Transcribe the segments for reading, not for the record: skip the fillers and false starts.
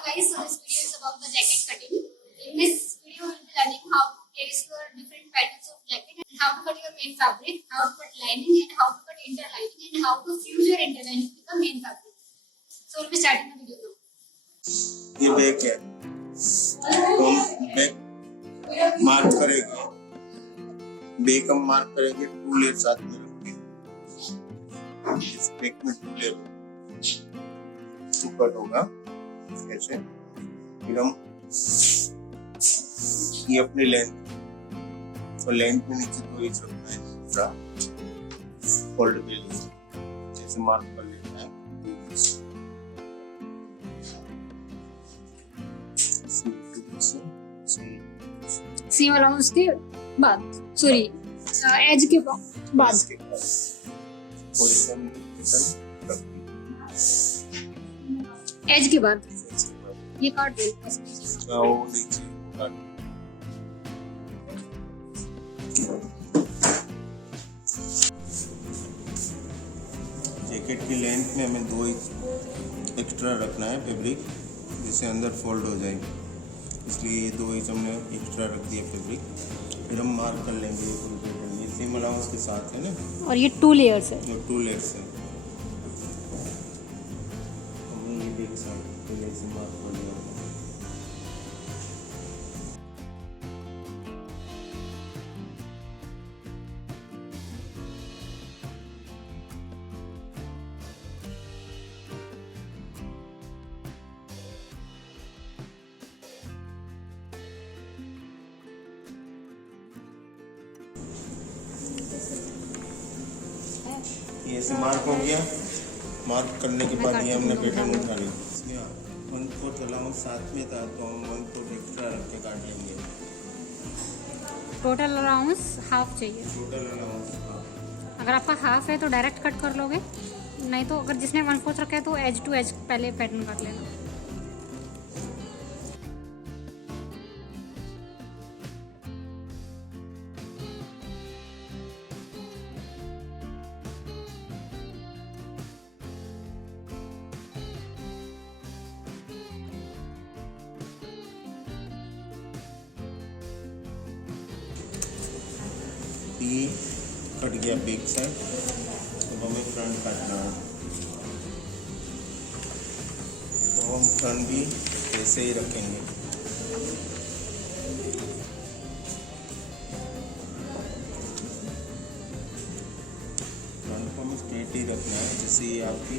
guys, so this video is about the jacket cutting. In this video, we'll be learning how to place your different patterns of jacket and how to cut your main fabric, how to cut lining and how to cut interlining and how to fuse your interlining with the main fabric. So we'll be starting the video now. ये back है, तो हम back mark करेंगे, back हम mark करेंगे 2 layer साथ में रखेंगे, इस बैक में 2 लेयर कट होगा ऐसे, फिर हम ये अपनी लेंथ और लेंथ में नीचे 2 इंच रखना है, दूसरा फोल्ड के लिए जैसे मार्क कर लेना है, सीम अलाउंस के बाद, सॉरी एज के बाद पोजीशन एज के बाद ये काट दो वो नीचे काट। जैकेट की लेंथ में हमें 2 इंच एक्स्ट्रा रखना है फैब्रिक, जिससे अंदर फोल्ड हो जाए, इसलिए ये 2 इंच हमने एक्स्ट्रा रख दिया फैब्रिक। फिर हम मार्क कर लेंगे ये सीम अलाउंस के साथ है ना, और ये 2 लेयर्स है, 2 लेयर्स है। हमने ये बैक साइड पहले से मार्क कर लिया। ये ऐसे मार्क हो गया। मार्क करने के बाद ये हमने पैटर्न उठा लिया। इसमें 1/4 अलाउंस साथ में था, तो हम 1/4 एक्स्ट्रा रख के काट लेंगे। टोटल अलाउंस हाफ चाहिए। टोटल अलाउंस अगर आपका हाफ है तो डायरेक्ट कट कर लोगे, नहीं तो अगर जिसने 1/4 रखा है तो एज टू एज पहले पैटर्न काट लेना। ये कट गया बैक साइड, अब हमें फ्रंट काटना है, तो हम फ्रंट भी ऐसे ही रखेंगे। फ्रंट को हमें स्ट्रेट ही रखना है, जैसे ये आपकी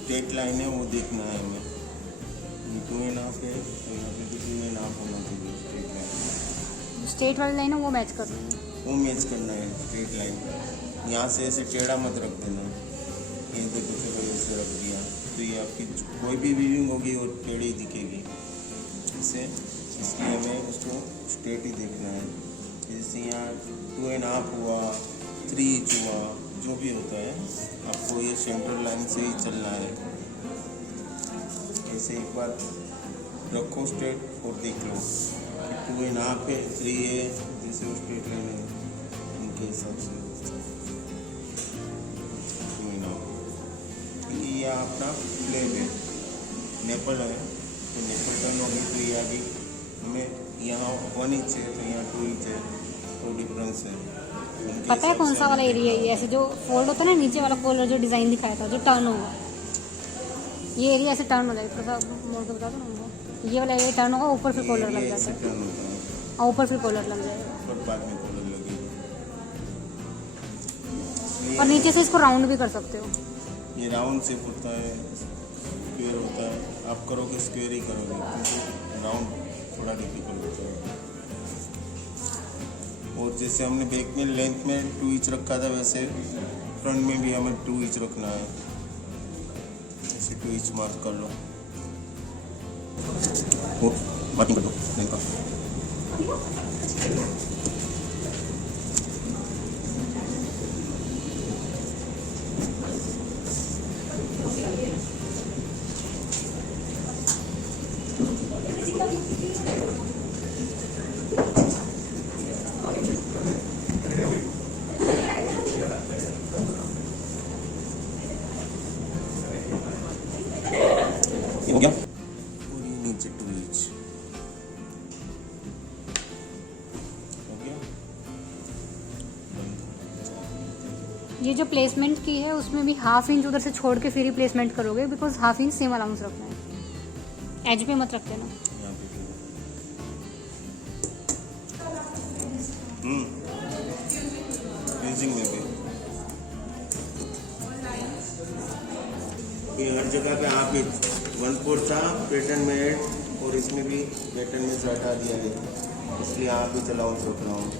स्ट्रेट लाइन है वो देखना है हमें। 2.5 है तो यहाँ पे 2.5 होना चाहिए स्ट्रेट लाइन। स्ट्रेट वाली लाइन है वो मैच कर लेना, वो मैच करना है स्ट्रेट लाइन। यहाँ से ऐसे टेढ़ा मत रख देना, ये देखो चलो ऐसे रख दिया तो ये आपकी कोई भी वीविंग होगी और टेढ़ी दिखेगी इसे, इसलिए हमें उसको स्ट्रेट ही देखना है। जैसे यहाँ 2.5 हुआ, 3 इंच हुआ, जो भी होता है आपको ये सेंटर लाइन से ही चलना है। ऐसे एक बार रखो स्ट्रेट और देख लो 2.5 है, 3 है, जैसे वो स्ट्रेट लाइन है उनके हिसाब से 2.5। क्योंकि ये अपना फ्लेम है, नेपल है, तो नेपल टर्न होगी तो ये आगे हमें यहाँ 1 इंच है तो यहाँ 2 इंच है, तो डिफरेंस है। पता है कौन सा वाला एरिया है? ऐसे जो फोल्ड होता है ना, नीचे वाला फोल्ड जो डिज़ाइन दिखाया था, जो टर्न होगा, ये एरिया ऐसे टर्न हो जाएगा। थोड़ा सा मोड़ के बता दो ना, ये वाला एरिया टर्न होगा, ऊपर फिर कॉलर लग जाता है और ऊपर फिर कॉलर लग जाएगा, बाद में कॉलर लगेगी। और नीचे से इसको राउंड भी कर सकते हो। ये राउंड शेप होता है, स्क्वायर होता है, आप करोगे स्क्वायर ही करोगे, क्योंकि राउंड थोड़ा डिफिकल्ट होता है। और जैसे हमने बैक में लेंथ में 2 इंच रखा था, वैसे फ्रंट में भी हमें 2 इंच रखना है। ऐसे 2 इंच मार्क कर लो, मार्किंग कर दो लेंथ का। हो गया। नीचे 2 इंच हो गया। ये जो प्लेसमेंट की है उसमें भी हाफ इंच उधर से छोड़ के फिर ही प्लेसमेंट करोगे, because half inch same allowance रखना है, एज पे मत रख देना। यहाँ पे फिनिशिंग में भी ये हर जगह पे आप 1/4 था पैटर्न में ऐड, और इसमें भी पैटर्न में से हटा दिया गया, इसलिए आप भी चलाओ रख रहा हूँ।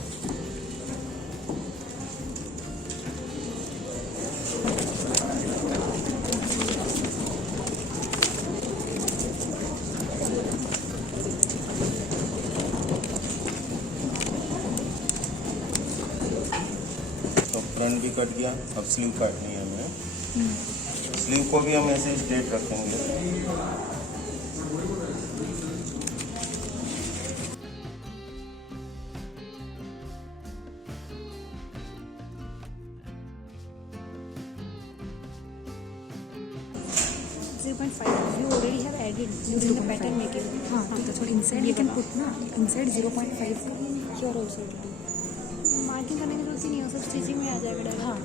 तो फ्रंट भी कट गया, अब स्लीव काटनी है हमें। स्लीव को भी हम ऐसे स्ट्रेट रखेंगे। You already have added using the pattern making. हाँ तो थोड़ा inside you can put ना, inside 0.5 here also it will be. Marking करने की जरूरत ही नहीं है, सब स्टिचिंग में आ जाएगा डायरेक्ट। हाँ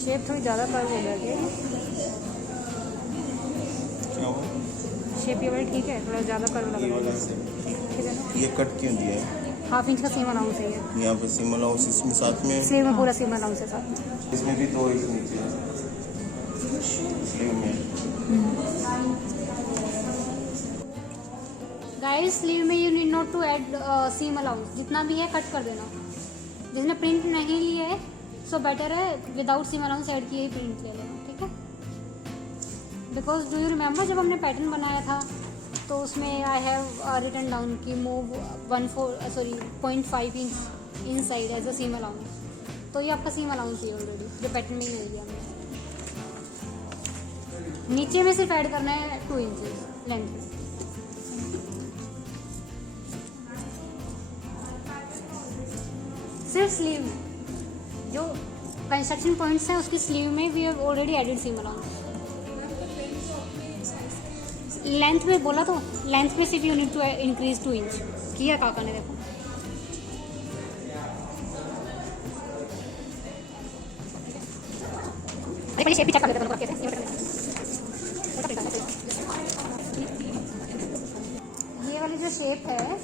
शेप थोड़ी ज़्यादा कर्व हो गया क्या? क्या हुआ? शेप ये वाला ठीक है, थोड़ा ज़्यादा कर्व लग ये रहा वाला है, से ठीक है ना? ये कट क्यों दिया है? हाफ इंच का सेम अलाउंस है ये, यहाँ पे सिम अलाउंस इसमें साथ में, स्लीव में पूरा सेम अलाउंस है साथ में। इसमें भी 2 इंच नीचे है स्लीव में। गाइस स्लीव में you need not to add seam allowance, जितना भी है कट कर देना। जिसने प्रिंट नहीं लिए है सो बेटर है विदाउट सीम अलाउंस ऐड किए ही प्रिंट ले लेना, ठीक है? बिकॉज डू यू रिमेंबर जब हमने पैटर्न बनाया था तो उसमें आई हैव रिटन डाउन की move 0.5 inch inside as a seam allowance, तो ये आपका सीम अलाउंस है ऑलरेडी जो पैटर्न में ही नहीं लिया हमने। नीचे में सिर्फ ऐड करना है 2 इंचेस लेंथ में। सिर्फ स्लीव में जो कंस्ट्रक्शन पॉइंट्स हैं उसकी स्लीव में we have already added seam allowance. Length में बोला तो लेंथ में सिर्फ you need to increase 2 inch किया काका ने, देखो पहले शेप भी चेक कर लेते हैं कैसे। ये वाली जो शेप है,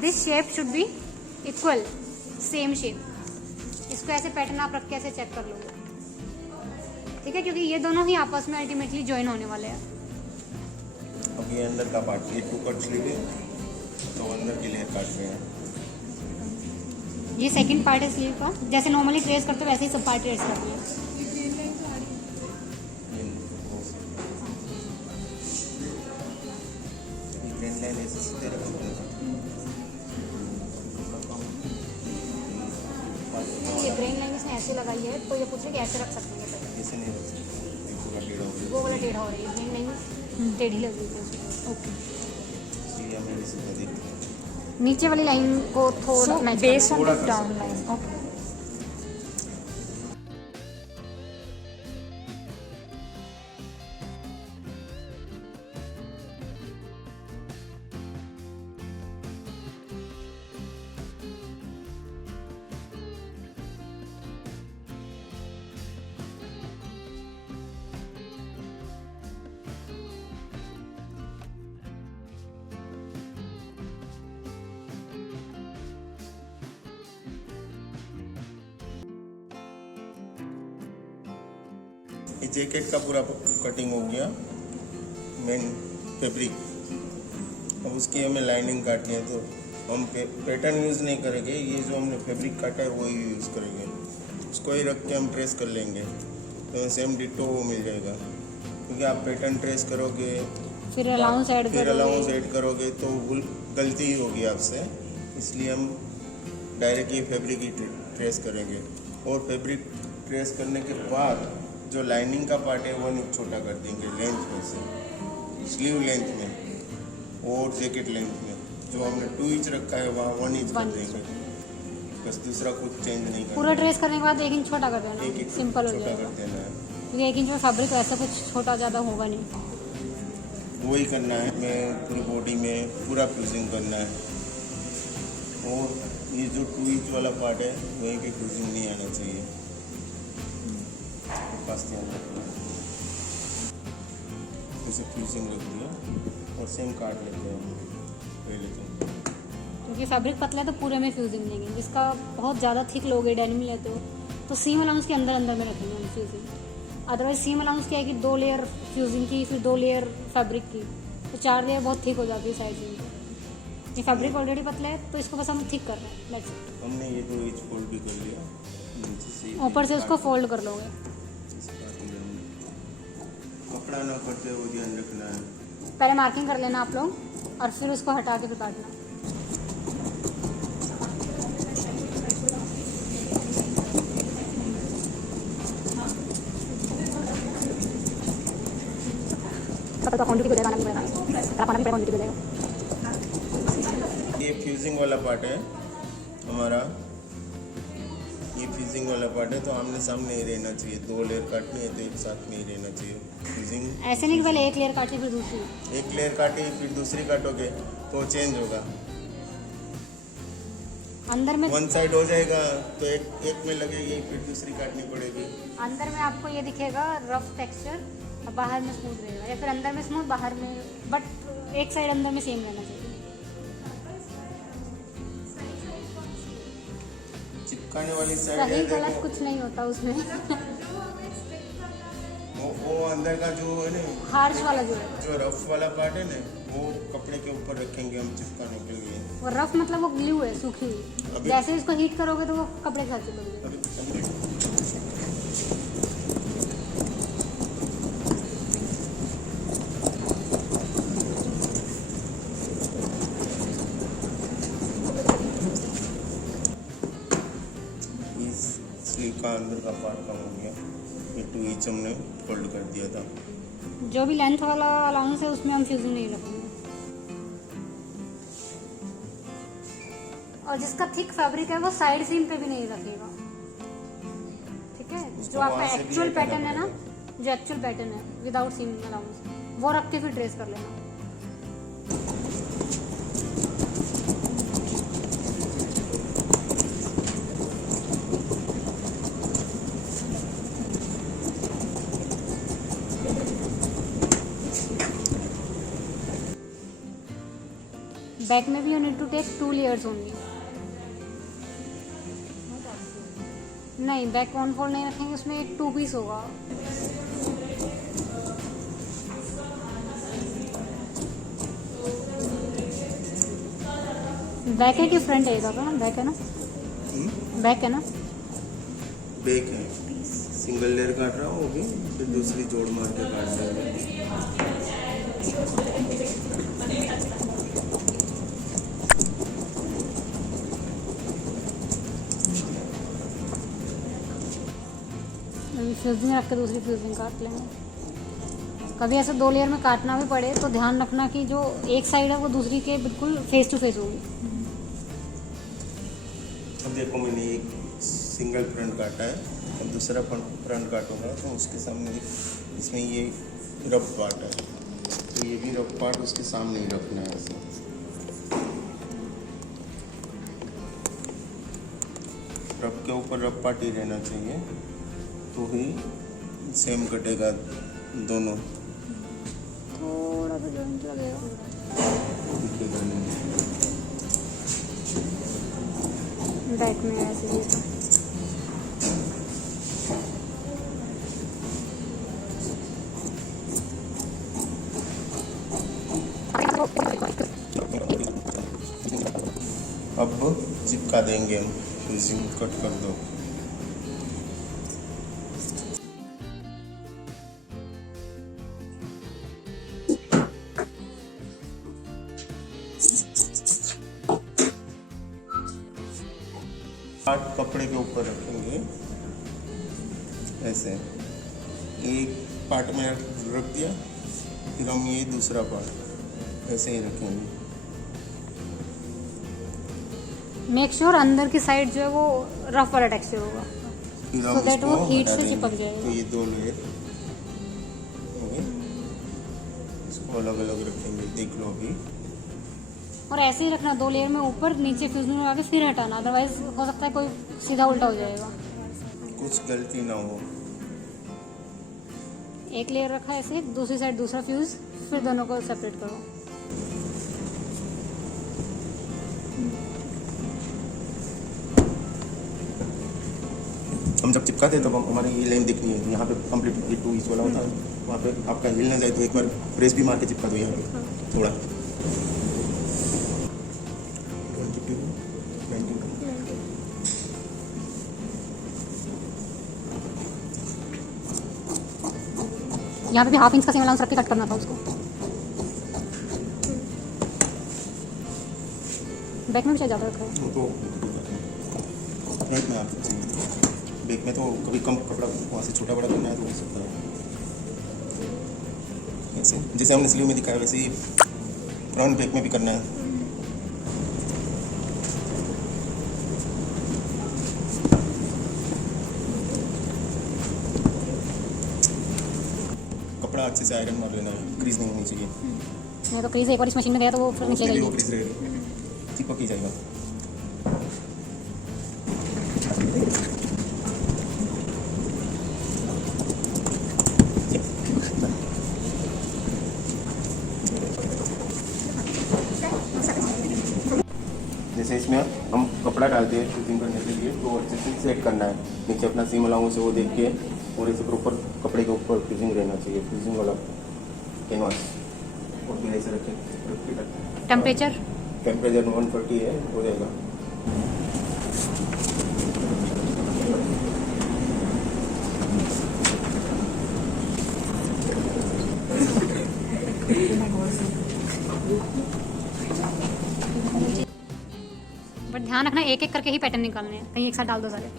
this shape should be equal, same shape. इसको ऐसे पैटर्न आप रख के ऐसे चेक कर लोगे, ठीक है? क्योंकि ये दोनों ही आपस में अल्टीमेटली ज्वाइन होने वाले हैं। अब ये अंदर का पार्ट, ये 2 कट स्लीव है तो अंदर के लिए काट रहे हैं। ये सेकंड पार्ट है स्लीव का, जैसे नॉर्मली ट्रेस करते हो वैसे ही सब पार्ट ट्रेस करते हैं। ये ग्रेन लाइन ऐसे सीधे रखते हैं। ये ब्रेन लाइन इसने ऐसे लगाई है तो ये पूछ रहे कि ऐसे रख सकते हैं पैटर्न, ऐसे नहीं रख सकते, ये पूरा टेढ़ा हो गया। वो वाला टेढ़ा हो रही है, ब्रेन लाइन टेढ़ी लग रही है उसमें। okay. इसलिए हमें इसी को देखते हैं। नीचे वाली लाइन को थोड़ा So मैच based on थोड़ा the कर down सकते line, okay. ये जैकेट का पूरा कटिंग हो गया, मेन फैब्रिक। अब उसकी हमें लाइनिंग काटनी है तो हम पैटर्न यूज़ नहीं करेंगे, ये जो हमने फैब्रिक काटा है वही यूज़ करेंगे। उसको ही रख के हम ट्रेस कर लेंगे तो सेम डिट्टो वो मिल जाएगा। क्योंकि आप पैटर्न ट्रेस करोगे फिर अलाउंस ऐड फिर करोगे, अलाउंस ऐड करोगे तो भूल गलती ही होगी आपसे, इसलिए हम डायरेक्ट ये फैब्रिक ही ट्रेस करेंगे। और फैब्रिक ट्रेस करने के बाद जो लाइनिंग का पार्ट है वो छोटा कर देंगे लेंथ में से, स्लीव लेंथ में और जैकेट लेंथ में। जो हमने 2 इंच रखा है वहाँ 1 इंच कर देंगे। बस दूसरा कुछ चेंज नहीं करना पूरा है। ट्रेस करने के बाद 1 इंच छोटा कर देना, एक एक सिंपल हो छोटा जाएगा। कर देना है, क्योंकि 1 इंच में फैब्रिक ऐसा कुछ छोटा ज़्यादा होगा नहीं। वही करना है। मैं पूरी बॉडी में पूरा फ्यूजिंग करना है। और ये जो 2 इंच वाला पार्ट है वहीं पे फ्यूजिंग नहीं आना चाहिए, पास ध्यान रखना है। जैसे फ्यूजिंग रख दिया और सेम काट लेते हैं पहले क्योंकि फैब्रिक पतला है तो पूरे में फ्यूजिंग लेंगे। जिसका बहुत ज़्यादा थिक लोगे, डेनिम लेते हो, तो सीम अलाउंस के अंदर अंदर में रखेंगे हम फ्यूजिंग। अदरवाइज सीम अलाउंस क्या है कि 2 लेयर फ्यूजिंग की, फिर 2 लेयर फैब्रिक की, तो 4 लेयर बहुत थिक हो जाती है साइड में। ये फैब्रिक ऑलरेडी पतला है तो इसको बस हम थिक कर रहे हैं, लेट्स इट। हमने ये 2 इंच फोल्ड भी कर लिया, नीचे से ऊपर से उसको फोल्ड कर लोगे। कपड़ा ना फटे वो ध्यान रखना है। पहले मार्किंग कर लेना आप लोग, और फिर उसको हटा के फिर काटना। ये फ्यूजिंग वाला पार्ट है हमारा, ये फ्यूजिंग वाला पार्ट है, तो आमने सामने ही रहना चाहिए। 2 लेयर काटनी है तो एक साथ में ही रहना चाहिए। फ्यूजिंग ऐसे नहीं कि पहले 1 लेयर काटी फिर दूसरी। एक लेयर काटी फिर दूसरी काटोगे तो चेंज होगा। अंदर में 1 साइड हो जाएगा तो एक में लगेगी, फिर दूसरी काटनी पड़ेगी। अंदर में आपको ये दिखेगा रफ टेक्सचर, और बाहर में स्मूथ रहेगा, या फिर अंदर में स्मूथ बाहर में, बट एक साइड अंदर में सेम रहना चाहिए। चिपकाने वाली साइड सही है गलत देखो, कुछ नहीं होता उसमें। वो अंदर का जो है ना, हार्श वाला जो है, जो रफ वाला पार्ट है ना, वो कपड़े के ऊपर रखेंगे हम चिपकाने के लिए। वो रफ मतलब वो ग्लू है, सूखी हुई। अभी- जैसे इसको हीट करोगे तो वो कपड़े के साथ चिपक अभी अभी इस स्लीव का अंदर का पार्ट कम हो गया, ये 2 इंच हमने फोल्ड कर दिया था। जाएगा। जो भी लेंथ वाला अलाउंस है उसमें हम फ्यूजिंग नहीं रखेंगे। और जिसका थिक फैब्रिक है वो साइड सीम पे भी नहीं रखेगा, ठीक है। उसको जो आपका वहाँ से भी एक्चुअल हटाना पैटर्न है ना, पड़ेगा। जो एक्चुअल पैटर्न है विदाउट सीम अलाउंस, वो रख के फिर ट्रेस कर लेना। बैक में भी you need to take 2 layers only. नहीं, बैक वन फोल्ड नहीं रखेंगे, उसमें एक 2 पीस होगा। बैक है कि फ्रंट है? ना बैक है ना, बैक है ना। बैक है, सिंगल लेयर काट रहा हूँ वो भी, फिर दूसरी जोड़ मार के काट देंगे। फ्यूजिंग रख के दूसरी फ्यूजिंग काट लेंगे। कभी ऐसे 2 लेयर में काटना भी पड़े तो ध्यान रखना कि जो एक साइड है वो दूसरी के बिल्कुल फेस टू फेस होगी। अब देखो मैंने एक सिंगल फ्रंट काटा है, अब दूसरा फ्रंट काटूंगा तो उसके सामने इसमें ये रफ पार्ट है, तो ये भी रफ पार्ट उसके सामने ही रखना है। ऐसे रफ के ऊपर रफ पार्ट ही रहना चाहिए, तो ही सेम कटेगा दोनों, थोड़ा सा जॉइंट लगेगा। दिखेगा नहीं। बैक में ऐसे ही तो। अब चिपका देंगे हम, फ्यूजिंग कट कर दो। पार्ट कपड़े के ऊपर रखेंगे ऐसे, एक पार्ट में रख दिया, फिर हम ये दूसरा पार्ट ऐसे ही रखेंगे। मेक श्योर अंदर की साइड जो है वो रफ वाला टेक्सचर होगा, फिर So हम that इसको वो heat हटा से देंगे। चिपक जाएगा। तो ये 2 लेयर होंगे, इसको अलग अलग रखेंगे, देख लो अभी। और ऐसे ही रखना 2 लेयर में, ऊपर नीचे फ्यूज में लगा के फिर हटाना, अदरवाइज हो सकता है कोई सीधा उल्टा हो जाएगा। कुछ गलती ना हो। एक लेयर रखा ऐसे, दूसरी साइड दूसरा फ्यूज, फिर दोनों को सेपरेट करो। हम जब चिपकाते हैं तब हमारी ये लाइन दिखनी है, यहाँ पे कंप्लीट ये 2 इंच वाला होता है, वहाँ पे आपका हिल ना जाए तो एक बार प्रेस भी मार के चिपका दो यहाँ पे थोड़ा। 22, 22। यहाँ पे भी 1/2 इंच का सीम अलाउंस रख के कट करना था उसको। बैक में भी शायद ज़्यादा रखा है। वो तो राइट में आप बैक में तो कभी कम कपड़ा वहाँ से छोटा बड़ा करना है तो हो सकता है ऐसे, जैसे हमने स्लीव में दिखाया वैसे ही फ्रंट बैक में भी करना है। कपड़ा अच्छे से आयरन मार लेना है, क्रीज नहीं होनी चाहिए, नहीं तो क्रीज एक बार इस मशीन में गया तो वो फिर उसके लिए निकलेगा वो ही। क्रीज रहेगी, चिपक ही जाएगा। जैसे इसमें हम कपड़ा डालते हैं शूटिंग करने के लिए तो अच्छे से सेट करना है, नीचे अपना सीम अलाउंस है वो देख के, और ऐसे प्रॉपर कपड़े के ऊपर फ्यूजिंग रहना चाहिए, फ्यूजिंग वाला कैनवास, और फिर ऐसे रखें। टेम्परेचर टेम्परेचर 140 है, हो जाएगा। बट ध्यान रखना एक एक करके ही पैटर्न निकालने हैं, कहीं एक साथ डाल दो सारे।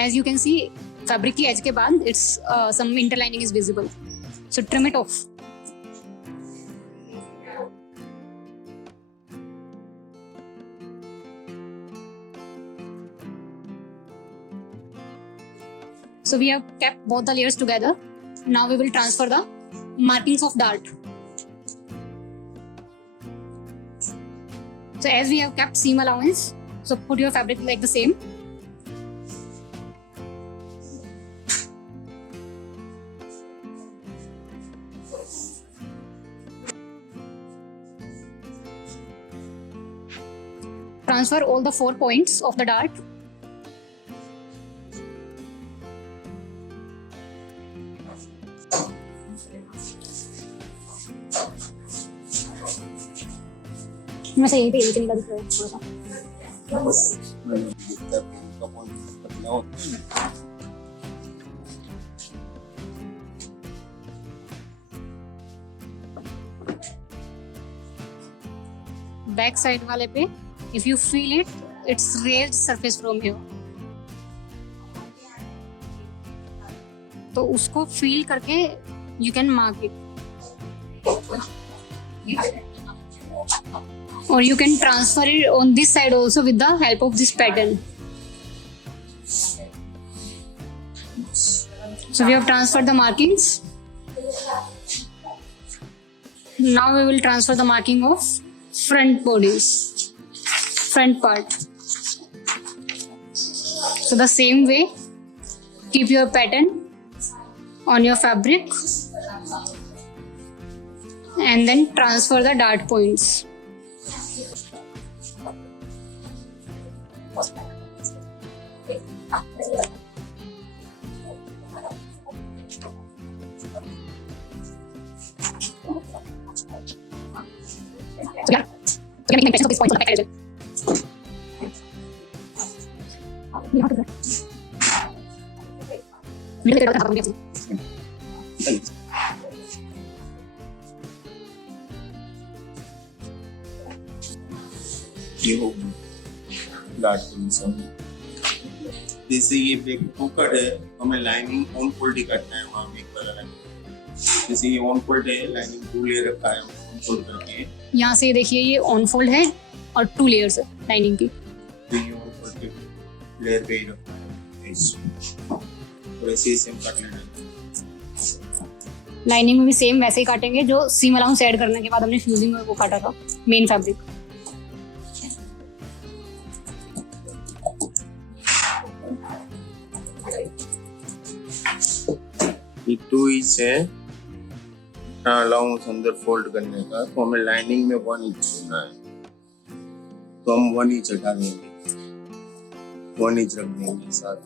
As you can see, fabric की edge के बाद it's some interlining is visible, so trim it off. So we have kept both the layers together. Now we will transfer the markings of dart. So as we have kept seam allowance, so put your fabric like the same. Transfer all the 4 points of the dart. मैं से यहीं पे निकल दिख रहा है थोड़ा सा। बैक साइड वाले पे if you feel it, it's raised surface from here. तो उसको फील करके you can mark it. Or you can transfer it on this side also with the help of this pattern. So we have transferred the markings. Now we will transfer the marking of front bodies, front part. So the same way keep your pattern on your fabric and then transfer the dart points. So yeah, making impressions of these points on the back side as well. यहाँ पे middle के डाल के ये हो dart pin. जैसे ये back pocket है, हमें लाइनिंग ऑन फोल्ड ही करना है, वहाँ पे एक कलर है। जैसे ये ऑन फोल्ड है, लाइनिंग 2 लेयर रखा है, ऑन फोल्ड करके यहाँ से देखिए ये ऑन फोल्ड है और 2 लेयर्स है लाइनिंग की। तो ये ऑन फोल्ड के लेयर पे ही रखा है ऐसे। और ऐसे ही सेम काट लेना है। लाइनिंग में भी सेम वैसे ही काटेंगे जो सीम अलाउंस ऐड करने के बाद हमने फ्यूजिंग में वो काटा था मेन फैब्रिक। ये 2 इंच है अलाउंस अंदर फोल्ड करने का, तो हमें लाइनिंग में 1 इंच होना है, तो हम 1 इंच हटा देंगे, 1 इंच रख देंगे साथ।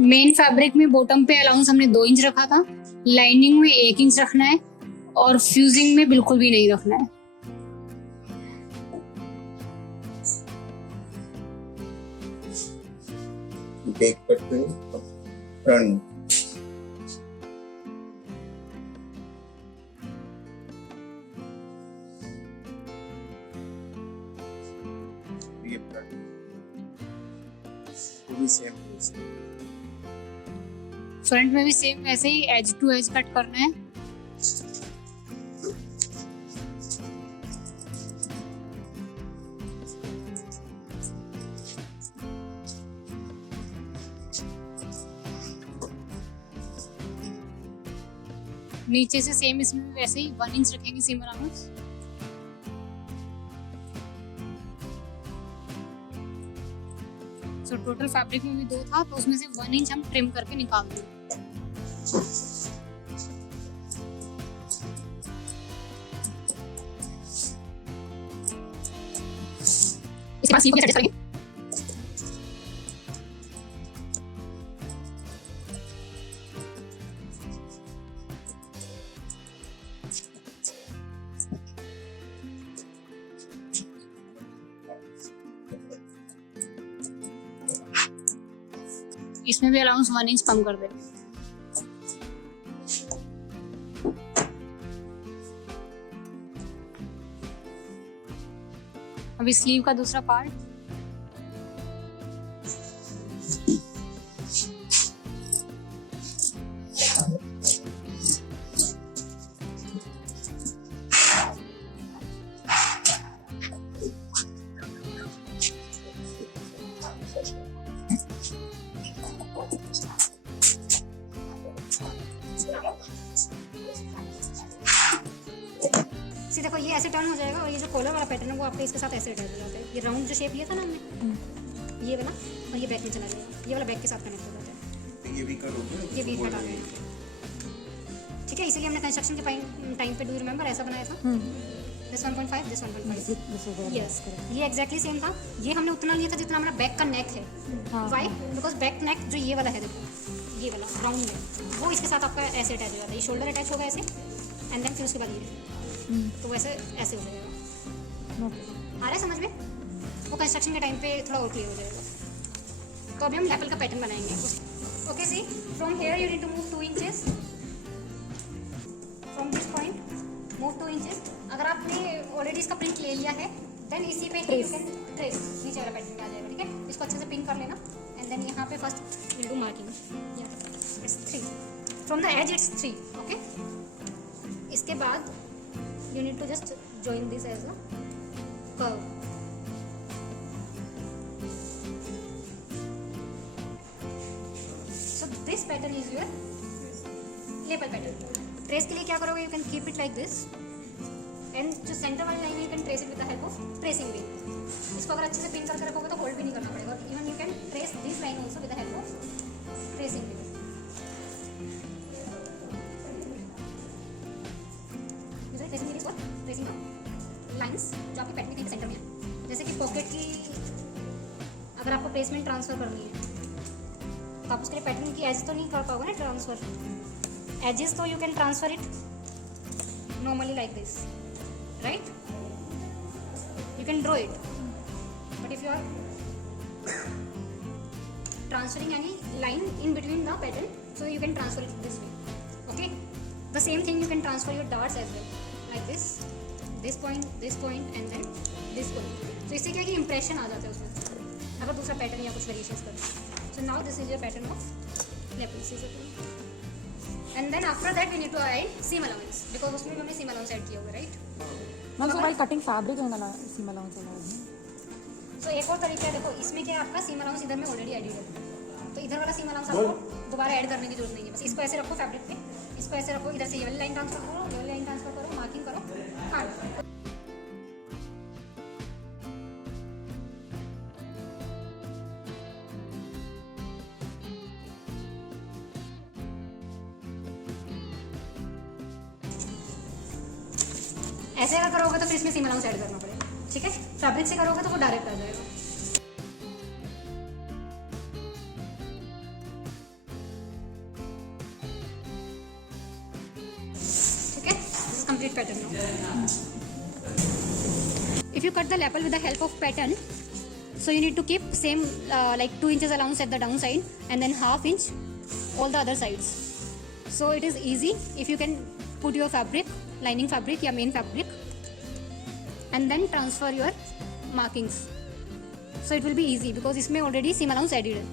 मेन फैब्रिक में बॉटम पे अलाउंस हमने 2 इंच रखा था, लाइनिंग में 1 इंच रखना है और फ्यूजिंग में बिल्कुल भी नहीं रखना है। बैक कट पे फ्रंट ये फ्रंट वो भी सेम फ्रंट में भी सेम वैसे ही एज टू एज कट करना है। नीचे से सेम इसमें भी वैसे ही 1 इंच रखेंगे seam allowance. So total fabric में भी 2 था, तो उसमें से 1 इंच हम ट्रिम करके निकाल देंगे। इसके बाद सीम को कैसे एडजस्ट करेंगे? इसमें भी अलाउंस 1 इंच कम कर देंगे। अभी स्लीव का दूसरा पार्ट, देखो ये ऐसे टर्न हो जाएगा और ये जो कॉलर वाला पैटर्न है वो आपके इसके साथ ऐसे अटैच हो जाता है। ये राउंड जो शेप लिया था ना हमने, ये वाला, और ये बैक में चला जाएगा, ये वाला बैक के साथ कनेक्ट हो जाता है। ये भी करोगे, ये बीच हटा देना, ठीक है। इसीलिए हमने कंस्ट्रक्शन के टाइम पे, डू यू रिमेंबर, ऐसा बनाया था, दिस 1.5 दिस 1.5। यस, ये एग्जैक्टली सेम था। ये हमने उतना लिया था जितना हमारा बैक का नेक है। व्हाई? बिकॉज बैक नेक जो ये वाला है, देखो ये वाला राउंड में, वो इसके साथ आपका ऐसे अटैच हो जाता है। ये शोल्डर अटैच होगा ऐसे, एंड देन फिर उसके बाद ये, तो वैसे ऐसे हो जाएगा। आ रहा है समझ में? वो कंस्ट्रक्शन के टाइम पे थोड़ा और क्लियर हो जाएगा। तो अभी हम लैपल का पैटर्न बनाएंगे। Okay, see from here you need to move 2 inches, from this point move 2 inches. अगर आपने ऑलरेडी इसका प्रिंट ले लिया है देन इसी पे ही यू कैन ट्रेस, नीचे वाला पैटर्न में आ जाएगा, ठीक है। इसको अच्छे से पिन कर लेना, एंड देन यहाँ पे first will do marking, it's 3 from the edge, it's 3, okay. इसके बाद you need to just join this as a curve. So this pattern is your lapel pattern. Trace के लिए क्या करोगे? You can keep it like this, and जो centre वाली line है you can trace it with the help of tracing wheel. इसको अगर अच्छे से पिन करके रखोगे तो होल्ड भी नहीं करना पड़ेगा। Even you can trace this line also with the help of tracing के लिए। ट्रेसिंग के लिए ट्रेसिंग लाइंस जो आपकी पैटर्न के सेंटर में है, जैसे कि पॉकेट की अगर आपको प्लेसमेंट ट्रांसफर करनी है तो आप उसके लिए पैटर्न की एज तो नहीं कर पाओगे ना ट्रांसफर, एजेस तो you can transfer it normally like this, right? You can draw it, but if you are transferring any line in between the pattern, so you can transfer it this way. Okay, the same thing you can transfer your darts as well, like this point, and then this point. So इससे क्या है कि impression आ जाता है उसमें अगर दूसरा pattern या कुछ variations करें. So now this is your pattern of lapel scissor. And then after that we need to add seam allowance because उसमें भी हमने seam allowance add किया होगा, right? Also while cutting fabric and seam allowance allowed. So एक और तरीका है, देखो इसमें क्या है, आपका seam allowance इधर में ऑलरेडी एडिड है, तो इधर वाला seam allowance आपको दोबारा ऐड करने की जरूरत नहीं है, बस इसको ऐसे रखो फैब्रिक पे, इसको ऐसे रखो, इधर से ये वाली लाइन ट्रांसफर करो, मार्किंग करो, हाँ. ऐसे अगर करोगे तो फिर इसमें सीम अलाउंस ऐड करना पड़ेगा, ठीक है. फैब्रिक से करोगे तो वो डायरेक्ट आ जाएगा. ठीक है, this is complete pattern now. If you cut the lapel with the help of pattern, so you need to keep same like 2 inches allowance at the down side and then ½ inch all the other sides. So it is easy if you can put your fabric, lining fabric या main fabric, and then transfer your markings. So it will be easy because इसमें already seam allowance added है.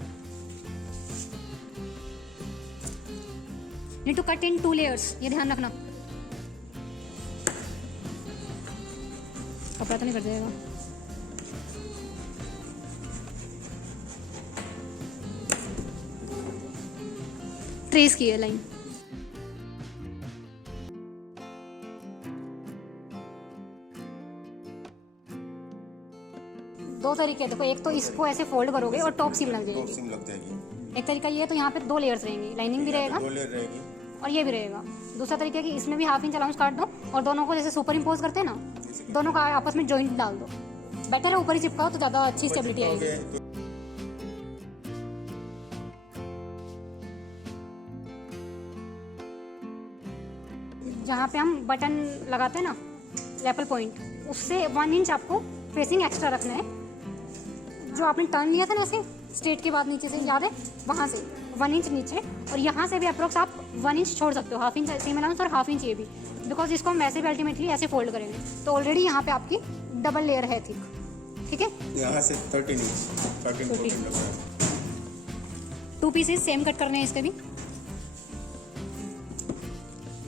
Need to cut in 2 layers, ये ध्यान रखना. कपड़ा तो नहीं cut जाएगा. ट्रेस की है लाइन. दो तरीके हैं, देखो एक तो इसको ऐसे फोल्ड करोगे और टॉप सीम लग टॉप जाएगी. सीम लग जाएगी. एक तरीका ये है, तो यहाँ पे 2 लेयर्स रहेंगी, लाइनिंग भी रहेगा 2 लेयर रहेगी. और ये भी रहेगा. दूसरा तरीका है कि इसमें भी ½ इंच अलाउंस काट दो और दोनों को जैसे सुपर इम्पोज करते हैं ना, दोनों का आपस में जॉइंट डाल दो. बेटर है ऊपर ही चिपकाओ तो ज़्यादा अच्छी स्टेबिलिटी आएगी. जहाँ पे हम बटन लगाते हैं ना लेपल पॉइंट, उससे 1 इंच आपको फेसिंग एक्स्ट्रा रखना है. जो आपने टर्न लिया था ना ऐसे स्ट्रेट के बाद नीचे से, याद है, वहाँ से 1 इंच नीचे, और यहाँ से भी अप्रोक्स आप 1 इंच छोड़ सकते हो, ½ इंच सीम अलाउंस और ½ इंच ये भी, बिकॉज इसको हम वैसे भी अल्टीमेटली ऐसे फोल्ड करेंगे. तो ऑलरेडी यहाँ पे आपकी डबल लेयर है थिक. ठीक है, यहाँ से 13 इंच 13 14 लग रहा है. 2 पीसेस सेम कट करने हैं इसके भी.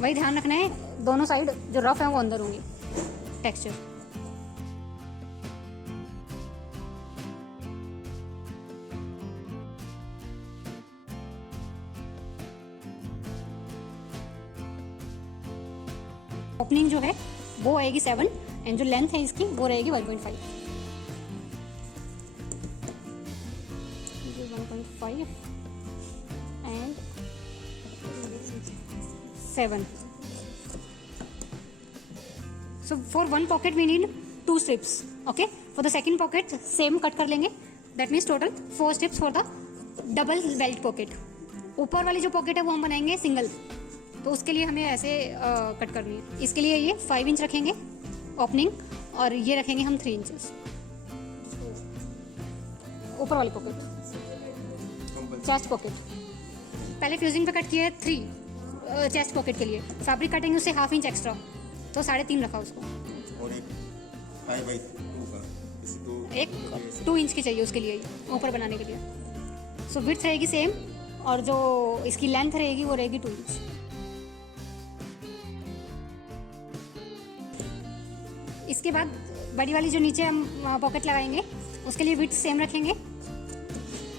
वही ध्यान रखना है, दोनों साइड जो रफ है वो अंदर होंगी टेक्सचर. ओपनिंग जो है वो आएगी 7 एंड जो लेंथ है इसकी वो रहेगी 1.5. 1.5 and 7. So for one pocket we need 2 strips. Okay. For the second pocket same cut कर लेंगे. That means total 4 strips for the double belt pocket. ऊपर वाली जो पॉकेट है वो हम बनाएंगे सिंगल, तो उसके लिए हमें ऐसे कट करनी है. इसके लिए ये 5 इंच रखेंगे ओपनिंग और ये रखेंगे हम 3 इंचेस ऊपर वाली पॉकेट. चेस्ट पॉकेट पहले फ्यूजिंग पे कट किया है 3 चेस्ट पॉकेट के लिए. फैब्रिक कटेंगे उससे ½ इंच एक्स्ट्रा, तो 3.5 रखा उसको. और एक 5/2 का एक 2 इंच की चाहिए उसके लिए ऊपर बनाने के लिए. सो विड्थ रहेगी सेम और जो इसकी लेंथ रहेगी वो रहेगी 2 इंच. इसके बाद बड़ी वाली जो नीचे हम पॉकेट लगाएंगे उसके लिए विड्थ सेम रखेंगे,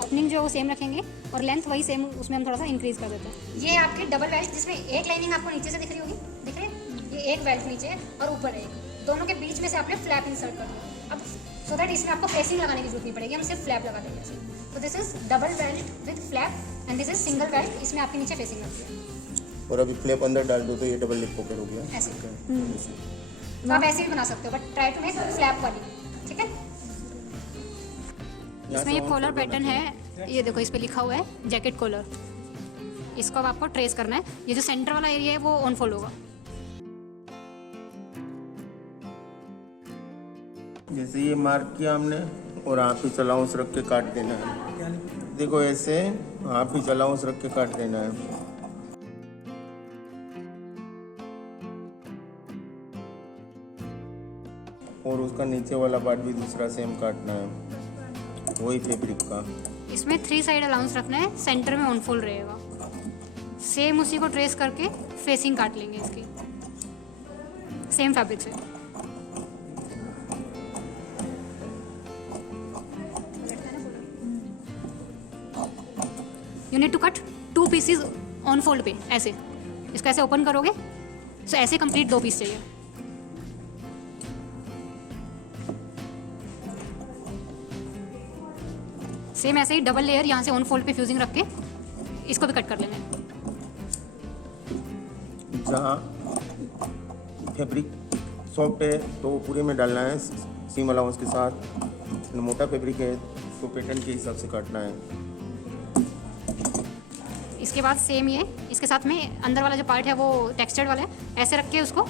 ओपनिंग जो है वो सेम रखेंगे और लेंथ वही सेम, उसमें हम थोड़ा सा इंक्रीज कर देते हैं. ये आपकी डबल बेल्ट जिसमें एक लाइनिंग आपको नीचे से दिख रही होगी, दिख रही है, ये एक बेल्ट नीचे और ऊपर है, दोनों के बीच में से आपने फ्लैप इंसर्ट कर दिया. अब सो दैट इसमें आपको प्रेसिंग लगाने की जरूरत नहीं पड़ेगी, हम सिर्फ फ्लैप लगा देंगे ऐसे. तो this is double belt with flap and this is single belt, इसमें आपके नीचे फेसिंग रहती है और अभी फ्लैप अंदर डाल दो तो ये डबल लिप पॉकेट हो गया। ऐसे। ऐसे। तो आप ऐसे भी बना सकते हो, but try to make flap वाली, ठीक है। यहाँ इसमें से ये on कॉलर कर देना पैटर्न है, ये देखो इस पे लिखा हुआ है जैकेट कॉलर। इसको अब आपको ट्रेस करना है। ये जो सेंटर वाला एरिया है वो ऑन फोल्ड होगा। जैसे ये मार्क किया हमने और हाफ ही चलाउंस रख के काट देना है। देखो ऐसे हाफ ही चलाउंस रख के काट देना है। और उसका नीचे वाला पार्ट भी दूसरा सेम काटना है, वही फैब्रिक का। इसमें 3 साइड अलाउंस रखना है, सेंटर में ऑन फोल्ड रहेगा। सेम उसी को ट्रेस करके फेसिंग काट लेंगे इसकी, सेम फैब्रिक से। You need to cut 2 pieces on fold पे, ऐसे इसको ऐसे ओपन करोगे तो ऐसे कंप्लीट 2 पीस चाहिए। सेम ऐसे ही डबल लेयर यहाँ से ऑन फोल्ड पे फ्यूजिंग रख के इसको भी कट कर लेंगे। जहाँ फैब्रिक सॉफ्ट है तो पूरे में डालना है सीम अलाउंस के साथ। मोटा फैब्रिक है तो पैटर्न के हिसाब से काटना है। इसके बाद सेम ये इसके साथ में अंदर वाला जो पार्ट है वो टेक्सचर्ड वाला है, ऐसे रख के उसको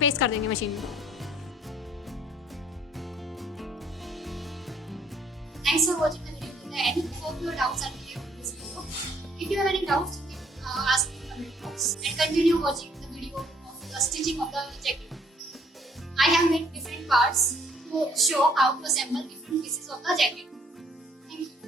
पेस्ट कर देंगे मशीन में। Thanks for watching the video to the end. Hope your doubts are clear in this video. If you have any doubts, you can ask in the comment box and continue watching the video of the stitching of the jacket. I have made different parts to show how to assemble different pieces of the jacket.